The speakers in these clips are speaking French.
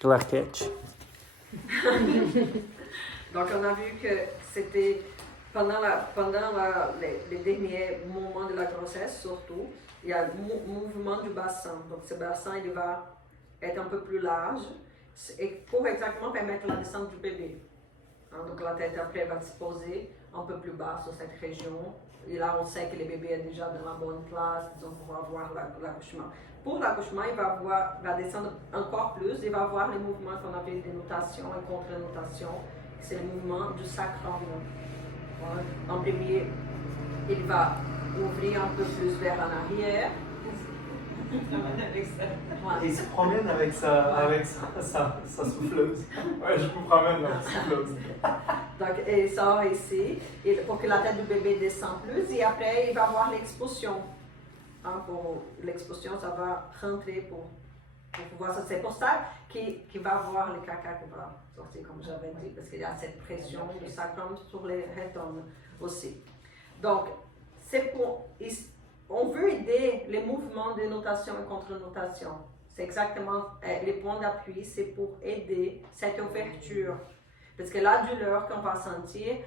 Clark Ketch. Donc, on a vu que c'était pendant les derniers moments de la grossesse, surtout, il y a le mouvement du bassin. Donc, ce bassin, il va être un peu plus large et pour exactement permettre la descente du bébé. Donc, la tête après va se poser un peu plus bas sur cette région. Et là, on sait que le bébé est déjà dans la bonne place, disons, pour avoir l'accouchement. Pour l'accouchement, il va descendre encore plus, il va avoir les mouvements qu'on appelle dénotation et contre-notation. C'est le mouvement du sacrum. En premier, il va ouvrir un peu plus vers en arrière. Il se promène avec sa souffleuse. Ouais, je vous promène avec sa souffleuse. Donc, il sort ici pour que la tête du bébé descende plus et après, il va avoir l'expulsion. Pour l'expulsion, ça va rentrer pour pouvoir sortir. C'est pour ça qu'il va avoir le caca qui va sortir, comme j'avais dit, parce qu'il y a cette pression du sacrum sur les rectums aussi. Donc, on veut aider les mouvements de notation et contre-notation. C'est exactement les points d'appui, c'est pour aider cette ouverture. Parce que la douleur qu'on va sentir,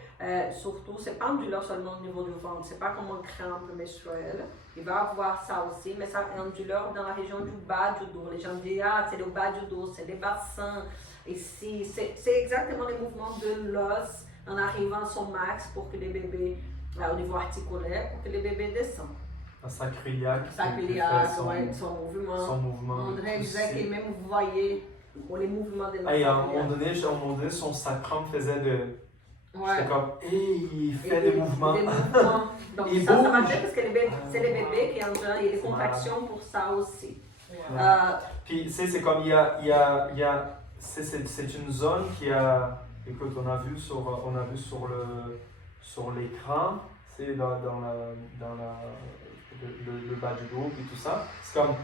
surtout, c'est pas une douleur seulement au niveau du ventre, c'est pas comme une crampe menstruelle. Il va avoir ça aussi, mais ça est une douleur dans la région du bas du dos. Les gens disent, c'est le bas du dos, c'est les bassins. Ici, c'est exactement les mouvements de l'os en arrivant à son max pour que les bébés, au niveau articulaire, pour que les bébés descendent. Un sacroiliac. Son mouvement. André disait aussi. qu'il même voyait les mouvements de notre Et à un moment donné, son sacrum faisait de... Ouais. J'étais comme, il fait des mouvements. Des mouvements. Donc Il ça va bouge. faire parce que c'est les bébés qui ont il y a des contractions pour ça aussi. Ouais. Puis, tu sais, c'est comme, c'est une zone qui a... Écoute, on a vu sur l'écran, c'est dans le bas du dos et tout ça. C'est comme,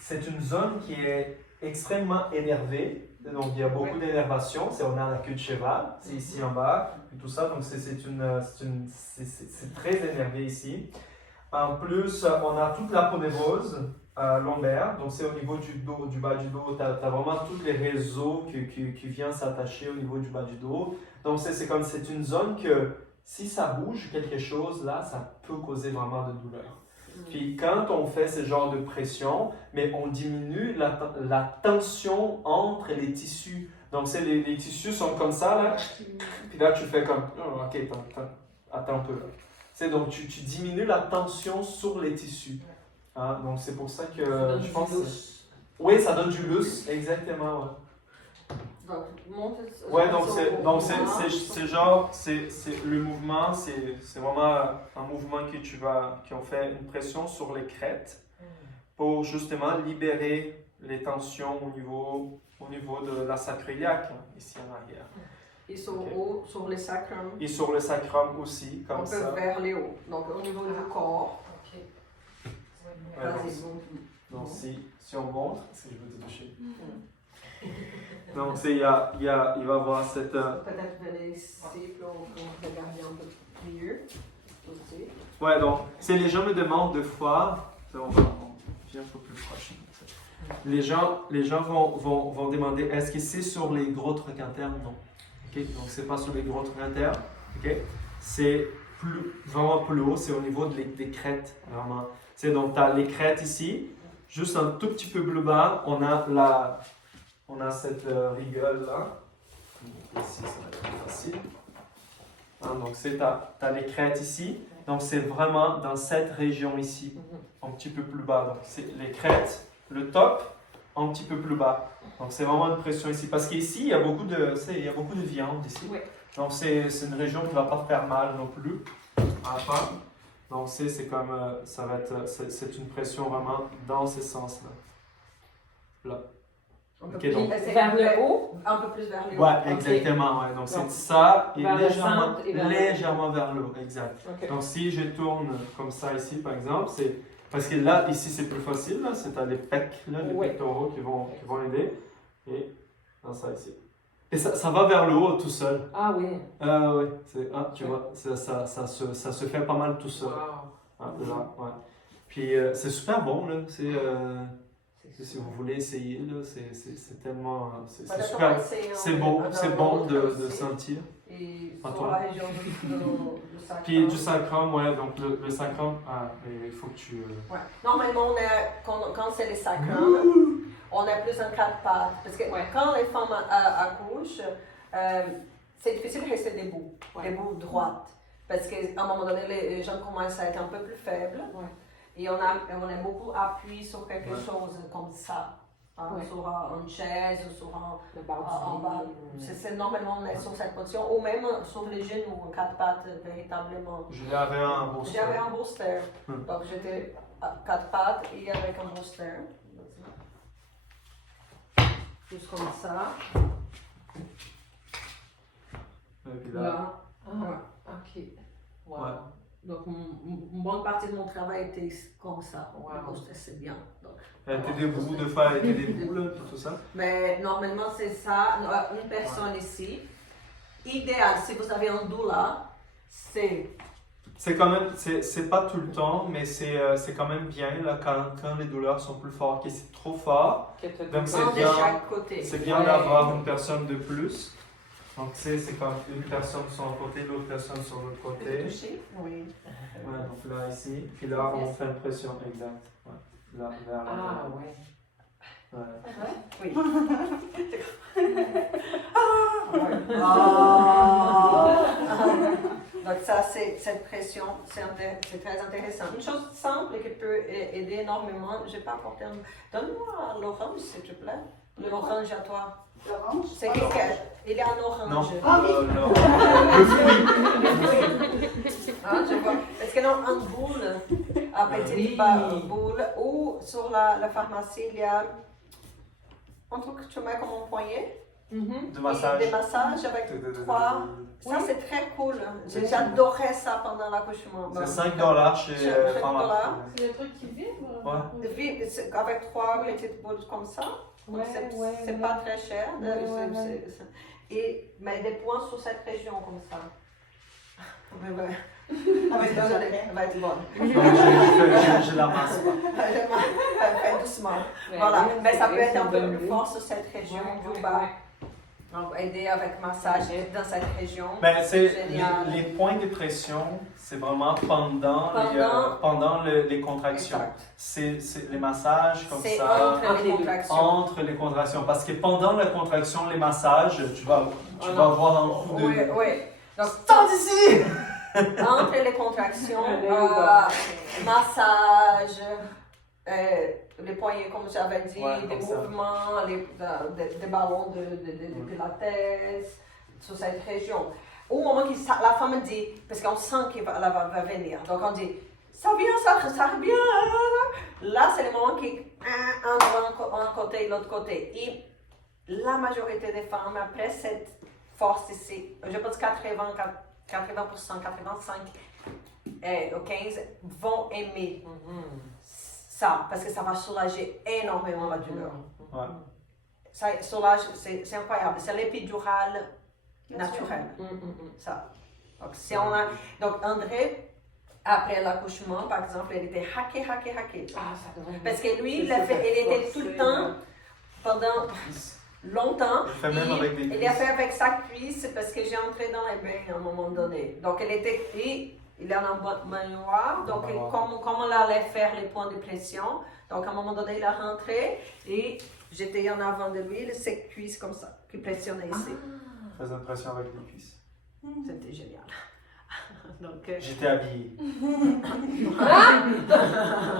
c'est une zone qui est extrêmement énervée, donc il y a beaucoup d'énervation, on a la queue de cheval, c'est ici en bas, et tout ça, donc c'est très énervé ici. En plus, on a toute la ponévrose lombaire, donc c'est au niveau du dos, du bas du dos, tu as vraiment tous les réseaux qui viennent s'attacher au niveau du bas du dos. Donc c'est une zone que si ça bouge quelque chose là, ça peut causer vraiment de douleur. Puis quand on fait ce genre de pression, mais on diminue la tension entre les tissus. Donc les tissus sont comme ça là, puis là tu fais comme, oh, ok, attends un peu là. Donc tu diminues la tension sur les tissus. Hein? Donc c'est pour ça que je pense. Oui, ça donne du lousse, exactement. Ouais. Ouais, donc c'est genre, le mouvement, c'est vraiment un mouvement qui ont fait une pression sur les crêtes pour justement libérer les tensions au niveau de la sacroiliaque, ici en arrière. Ils sont hauts sur le sacrum. Et sur le sacrum aussi, comme ça. Un peu vers les hauts, donc au niveau du corps. Ouais, donc si on montre, si je veux te toucher. Donc, il va y avoir cette... Peut-être venir ici pour regarder un peu mieux. Aussi. Ouais, donc, les gens me demandent deux fois, on vient un peu plus proche. Les gens vont demander, est-ce que c'est sur les gros trochantères? Non. Okay? Donc, c'est pas sur les gros trochantères. Okay? C'est vraiment plus haut, c'est au niveau des crêtes, vraiment. Donc, tu as les crêtes ici, juste un tout petit peu plus bas, on a cette rigole là. Ici, ça va être plus facile. Donc, tu as les crêtes ici. Donc, c'est vraiment dans cette région ici, un petit peu plus bas. Donc, c'est les crêtes, le top, un petit peu plus bas. Donc, c'est vraiment une pression ici. Parce qu'ici, il y a beaucoup de viande ici. Oui. Donc, c'est une région qui ne va pas faire mal non plus à la fin. Donc, c'est comme, ça va être, c'est une pression vraiment dans ce sens-là. Là. Okay, donc, vers le haut, un peu plus vers le haut. Ouais, exactement. Ouais. Donc, c'est ça et légèrement vers le haut. Exact. Okay. Donc, si je tourne comme ça ici, par exemple, c'est parce que là, ici, c'est plus facile. Là, c'est les pecs, là, les pectoraux qui vont aider. Et dans ça ici. Et ça va vers le haut tout seul. Ah oui. Oui, tu vois, ça se fait pas mal tout seul. Wow. Là, ouais. Puis c'est super bon, là. Si vous voulez essayer, là, c'est tellement. C'est Voilà, super. comment essayer C'est en- beau, en c'est Normandie bon de aussi. sentir. Et En sur toi. la région du Sacrum. Puis du sacrum, ouais, donc le sacrum, il faut que tu. Ouais. Normalement, quand c'est les sacrums, on a plus un 4 pattes. Parce que quand les femmes accouchent, c'est difficile de rester debout, debout droite. Parce qu'à un moment donné, les jambes commencent à être un peu plus faibles. Ouais. Et on a beaucoup appui sur quelque chose comme ça. Hein, Ouais. sur une chaise ou sur un. Le bas En bas, c'est normalement on est sur cette position, ou même sur les genoux, en 4 pattes, véritablement. J'avais un beau J'avais un booster, Hmm. donc j'étais à 4 pattes et avec un booster. Juste comme ça. Et puis là, Là. Ah, ok. Wow. Ouais. Donc une bonne partie de mon travail était comme ça. Wow. Le booster c'est bien. Donc. elle était debout, deux fois elle était debout, là, puis tout ça. Mais normalement c'est ça, une personne ici. Idéal, si vous avez un doula, c'est. C'est quand même, c'est pas tout le temps, mais c'est quand même bien là, quand les douleurs sont plus fortes, que c'est trop fort. Donc, c'est Un de bien. chaque côté. C'est bien d'avoir une personne de plus. Donc, c'est comme une personne sur un côté, l'autre personne sur l'autre côté. Oui. Ouais, donc là, ici. Puis là, on fait une pression, exact. Ouais. Là, vers la Ah, ouais. Ouais. Oui. Donc ça, c'est cette pression, c'est très intéressant. Une chose simple et qui peut aider énormément, je n'ai pas apporté un. Donne-moi l'orange, s'il te plaît. L'orange à toi. L'orange? C'est quelqu'un. Il y a un orange. Non, Ah oui. non. Le fruit. Hein, je vois. Est-ce que non, un boule, un petit boule, ou sur la pharmacie, il y a un truc que tu mets comme un poignet. De Et massage. des massages avec 3. Ça, c'est très cool. J'adorais ça pendant l'accouchement. C'est 5$ chez $5. Pharmacie. C'est le truc qui vibre? Ouais. Avec 3 petites boules comme ça. Donc, c'est pas très cher. Mais des points sur cette région comme ça. Avec Désolée, elle va être bonne. Je la masse pas. Fais doucement. Voilà, mais ça peut être un peu plus fort sur cette région du bas. Donc, aider avec massage dans cette région. Ben, c'est Génial. les points de pression, c'est vraiment pendant les contractions. Exact. C'est les massages comme C'est ça. entre les contractions. Entre les contractions. Parce que pendant la contraction, les massages, tu vas avoir un coup de. Oui, oui. Donc, Stop d'ici! entre les contractions, massage, les poignets, comme j'avais dit, Ouais, des comme ça. mouvements, des ballons de pilates sur cette région. Au moment que la femme dit, parce qu'on sent qu'elle va venir, donc on dit, ça vient, ça revient. Là, c'est le moment qui un côté et l'autre côté. Et la majorité des femmes, après cette force ici, je pense 80%, 85 ou 15 vont aimer ça parce que ça va soulager énormément la douleur. Ouais. Ça soulage, c'est incroyable. C'est l'épidural naturel. Ça. Donc, si on a, donc André, après l'accouchement, par exemple, il était hacké. Ah, ça devrait Parce que lui, il était tout le temps, pendant longtemps, Je fais même avec des il a fait avec sa cuisse parce que j'ai entré dans les bains à un moment donné. Donc, il a un manoir, donc comme on allait faire les points de pression, donc à un moment donné, il a rentré et j'étais en avant de lui, ses cuisses comme ça, qui pressionnaient ici. Faisais une pression avec les cuisses. C'était génial. Donc, J'étais habillé.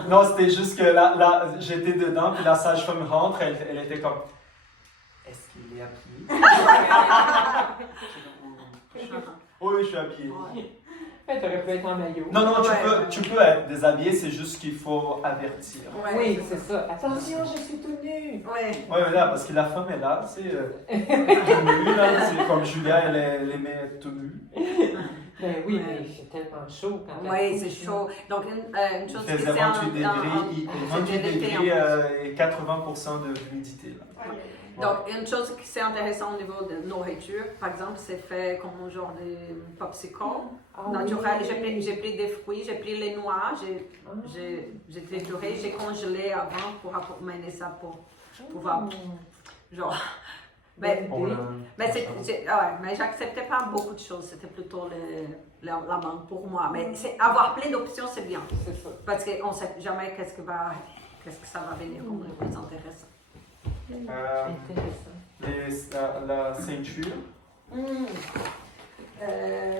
Non, c'était juste que là, j'étais dedans, puis la sage-femme rentre, elle était comme. Est-ce qu'il est habillé? Oui, je suis habillé. T'aurais pu être en maillot. Non, tu peux être déshabillé, c'est juste qu'il faut avertir. Oui, c'est ça. Attention, je suis tout nu. Ouais. Oui, mais là, parce que la femme est là, c'est tout nu, là, c'est comme Julia, elle aimait être tout nu. Ben oui, Ouais. mais c'est tellement chaud quand Oui, c'est chaud. Donc, une Il chose fait qui c'est 28 degrés, 28 l'été, en degrés et 80% de l'humidité. Là. Donc, une chose qui c'est intéressant au niveau de nourriture, par exemple, c'est fait comme un genre de popsicle Ah naturel. oui. J'ai pris des fruits, j'ai pris les noix, j'ai trituré, j'ai congelé avant pour amener ça pour pouvoir, genre. Mais, Pour le- mais j'acceptais pas beaucoup de choses, c'était plutôt la manque pour moi. Mais avoir plein d'options, c'est bien. C'est ça. Parce qu'on ne sait jamais qu'est-ce que ça va venir comme réponse intéressante. Intéressant. La ceinture.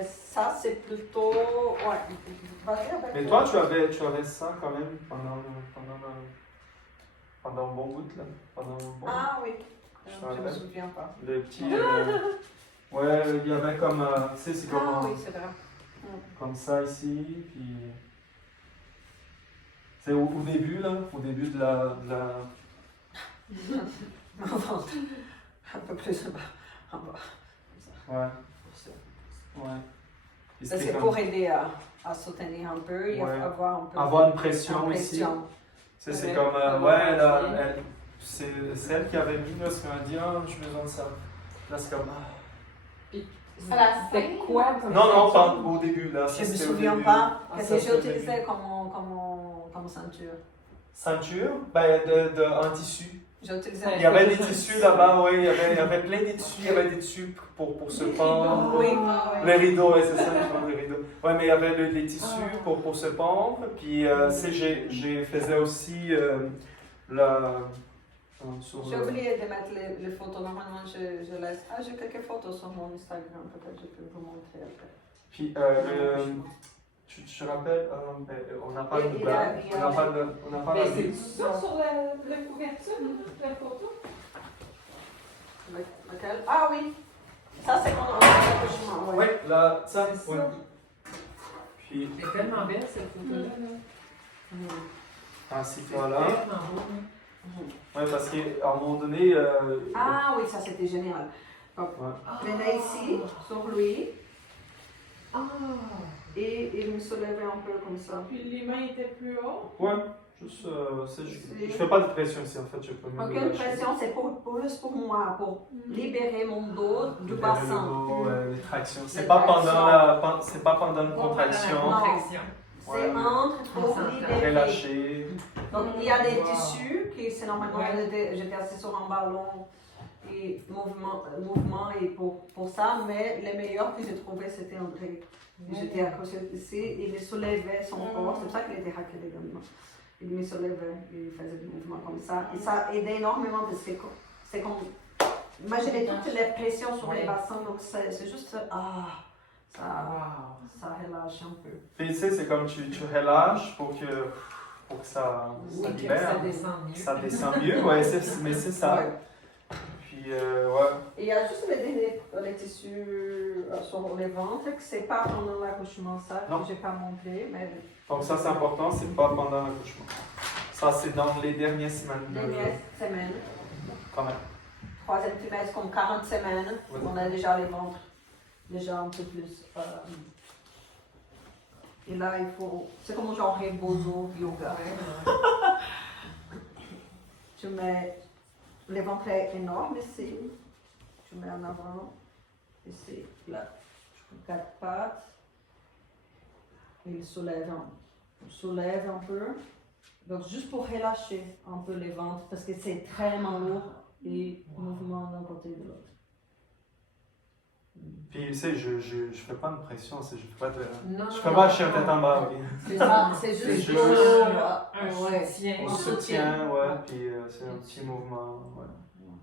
Ça, c'est plutôt. Ouais. Vas-y avec Mais toi, tu avais ça quand même pendant un bon bout, là. Pendant un bon Ah oui, Je je te ne me rappelle. souviens pas. Le petit. Ouais, il y avait comme. Tu sais, c'est comme, Ah oui, c'est vrai. comme ça ici. Puis. C'est au début, là. Au début de la. Un peu plus en bas. Ouais. Ouais. Et Ça, c'était c'est comme- pour aider à soutenir un peu et Ouais. avoir un peu Avoir une pression de ici. pression. Tu sais, c'est Ouais. comme. Ouais, Ouais, là, ouais. c'est elle qui avait mis, là, ce qu'elle a dit, ah, j'ai besoin de ça. Là, c'est comme. À la C'était quoi comme Non, non, pas ceinture? au début, là. Je ne me c'était au souviens début. pas. Ah, Qu'est-ce ça, que c'est j'ai au utilisé début. comme ceinture? Ceinture, ben, en tissu. J'ai utilisé. Il y avait des tissus là-bas, oui, il y avait plein de tissus, il y avait des tissus pour se pendre. Oui. Les rideaux, ouais, c'est ça, je parle des rideaux. Ouais, mais il y avait les tissus pour se pendre. Puis, tu sais, j'ai faisais aussi la. sur J'ai le- oublié de mettre les photos. Normalement, je laisse. Ah, j'ai quelques photos sur mon Instagram. Peut-être je peux vous montrer après. Puis, tu te rappelles, ben, on n'a pas de Il y blanc, a- on n'a pas de. On n'a pas Mais la c'est vie. ça sur la couverture, la photo? Lequel? Ah oui! Ça, c'est mon accouchement. Oui, là, ça, C'est ouais. ça. Puis, C'est tellement belle cette photo-là. là. ainsi que voilà. Tellement beau. Ouais, parce qu'à un moment donné. Ah oui, ça, c'était génial. Donc, je venais ici, sur lui, Ah! et il me soulevait un peu comme ça. Puis les mains étaient plus hautes. Ouais, juste. Je fais pas de pression ici, en fait, je peux même. Aucune pression, c'est juste pour moi, pour libérer mon dos du bassin. Les tractions. Les C'est pas tractions. c'est pas pendant une contraction. Contraction. C'est entre pour libérer. Relâcher. Donc, il y a des Wow. tissus qui, c'est normalement, Ouais. j'étais assise sur un ballon et mouvement et pour ça, mais le meilleur que j'ai trouvé, c'était André. J'étais accrochée ici, il soulevait son corps, c'est pour ça qu'il était raqué également. Il me soulevait, il faisait des mouvements comme ça. Et ça aidait énormément parce que c'est comme. Imaginez toutes les pressions sur les bassins, donc c'est juste. Ça relâche un peu. Puis tu sais, c'est comme tu relâches pour que ça Oui, que libère. ça descend mieux. Ça descend mieux, ouais, mais c'est ça. Ouais. Puis, ouais. Et il y a juste les tissus sur les ventres, que c'est pas pendant l'accouchement, ça, Non. que j'ai pas montré, mais Donc ça, c'est important, c'est pas pendant l'accouchement. Ça, c'est dans les dernières semaines. dernière semaine, Quand même. troisième trimestre, comme 40 semaines, Ouais. on a déjà les ventres, déjà un peu plus. Et là, il faut. C'est comme un genre rebozo yoga. Tu mets. Le ventre est énorme ici. Tu mets en avant. Ici, là. Tu fais 4 pattes. Il soulève un peu. Donc, juste pour relâcher un peu les ventres, parce que c'est très lourd et mouvement d'un côté et de l'autre. Puis, tu sais, je fais pas de pression, je fais pas de. Non, Je fais pas chien tête en bas, oui. C'est C'est juste juste pour. un soutien. On soutient, ouais, puis c'est un petit mouvement, ouais.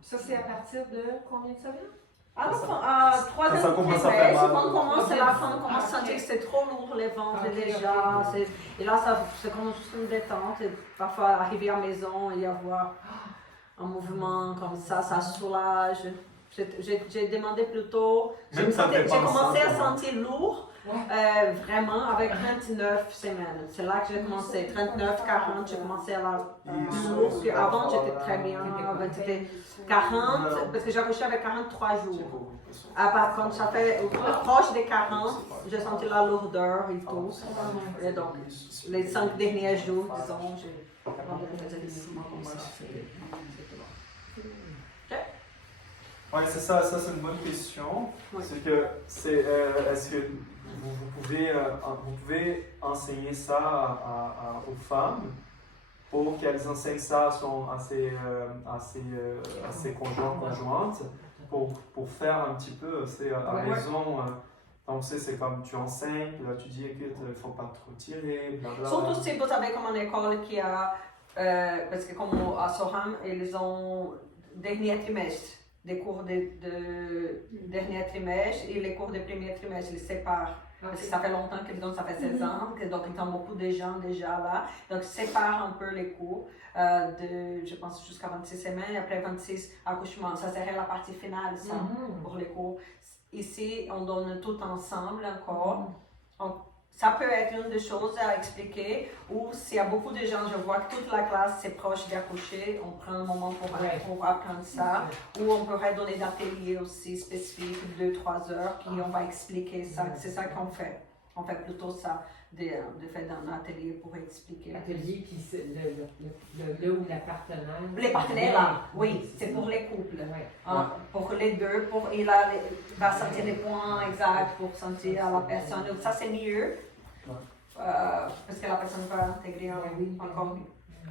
Ça, c'est à partir de combien de semaines? Ah non, troisième ça commence à trimestre, faire mal. quand on commence à la fin, on Ah, commence à ok. sentir que c'est trop lourd les ventres Ok, déjà. ok. Et là, c'est comme juste une détente. Et parfois, arriver à la maison et avoir un mouvement comme ça soulage. J'ai demandé plutôt. Même ça fait J'ai pas commencé à ensemble, sentir lourd vraiment avec 39 semaines. C'est là que j'ai commencé. 39, 40, j'ai commencé à avoir lourd. Avant, j'étais très bien. C'était 40, parce que j'ai accouché avec 43 jours. Quand ça fait proche des 40, j'ai senti la lourdeur et tout. Et donc, les 5 derniers jours, disons, j'ai vraiment des aliments comme ça. Ouais, c'est ça, c'est une bonne question. Oui. C'est que, est-ce que vous pouvez enseigner ça aux femmes pour qu'elles enseignent ça à ses conjoints, conjointes, pour faire un petit peu, c'est à raison. Donc, c'est comme tu enseignes, puis là tu dis, écoute, il ne faut pas trop tirer, blablabla. Surtout si vous avez comme une école qui a, parce que comme à Soham, ils ont dernier trimestre, des cours de dernier trimestre et les cours de premier trimestre, ils séparent. Parce que ça fait longtemps qu'ils donnent, ça fait 16 ans, donc ils ont beaucoup de gens déjà là. Donc ils séparent un peu les cours je pense, jusqu'à 26 semaines, et après 26 accouchements. Ça serait la partie finale, ça, pour les cours. Ici, on donne tout ensemble encore. Donc, ça peut être une des choses à expliquer, ou s'il y a beaucoup de gens, je vois que toute la classe c'est proche d'accoucher, on prend un moment pour apprendre ça, ou on pourrait donner des ateliers aussi spécifiques, 2-3 heures, qui on va expliquer ça, c'est ça qu'on fait. On fait plutôt ça, de faire un atelier pour expliquer. Atelier, puis le ou la partenaire. Les partenaires, là, oui, c'est pour les couples. Ouais. Pour les deux, il va sentir les points exacts pour sentir à la personne. Donc ça, c'est mieux. Parce que la personne va intégrer encore